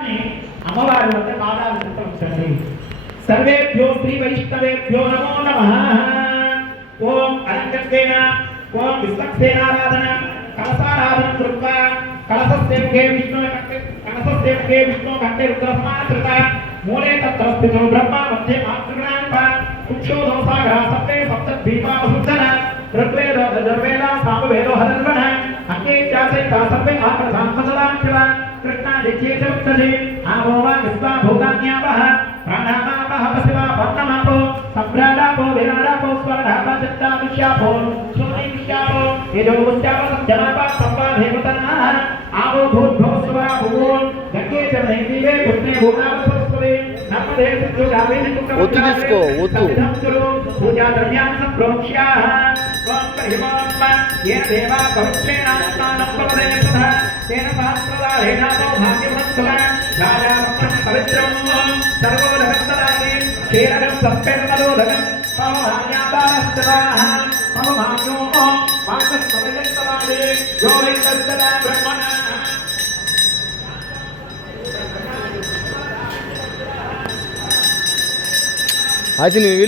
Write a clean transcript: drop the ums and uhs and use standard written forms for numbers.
అమ్మవారి వద్ద పాదాలు సంతరించండి. సర్వేభ్యో శ్రీ వైష్ణవేభ్యో నమో నమః. ఓం అలంకృతేన ఓం విశ్వక్సేనారాధన కలసారాధన కృత్వా కలసస్య విష్ణు కంఠే రుద్రస్మానకృత మూలే తత్ర స్థితో బ్రహ్మ మధ్య మాతృగణాన్ప కుక్షో దోసాగర సప్తే సప్తద్వీపావసుధన ఋగ్వేదో యజుర్వేద సామవేదో హరన్వన అగ్నే చాసైత సర్వే ఆకృతాన్మసదాంచల కృష్ణాదిచ్యేతముక్తజే ఆమోవా విశ్వా భూతాన్యావః ప్రాణామాపః వసివా పన్నమాపో సంభ్రాడాపో విరాడాపో స్వర్ణాప చిత్తావిష్యాపో శూన్యవిష్యాపో యజో ఉష్యాప సంజనాప సంపా దేవతన్నా आवो भूर्भुवः स्वः भूवोन् गंगे च नैतीवे पुण्ये भूनावस्वस्वरे नर्मदे सिन्धु कावेरी तुंगभद्रा पूजा द्रव्यान् सम्प्रोक्ष्याः त्वं परिहिमोन्म येन देवा पवित्रेण स्नानं प्रवदयन्तः तेन सहस्रदारेणातो भाग्यवन्तः राजापत्रं पवित्रं सर्वो जगत्तदाये क्षेरगं सप्पेदमलोदगं मम भाग्यादानस्तदाः मम भाग्यो मातस्समयस्तदाये यो वै तत्तदा ब्रह्मणः आज नहीं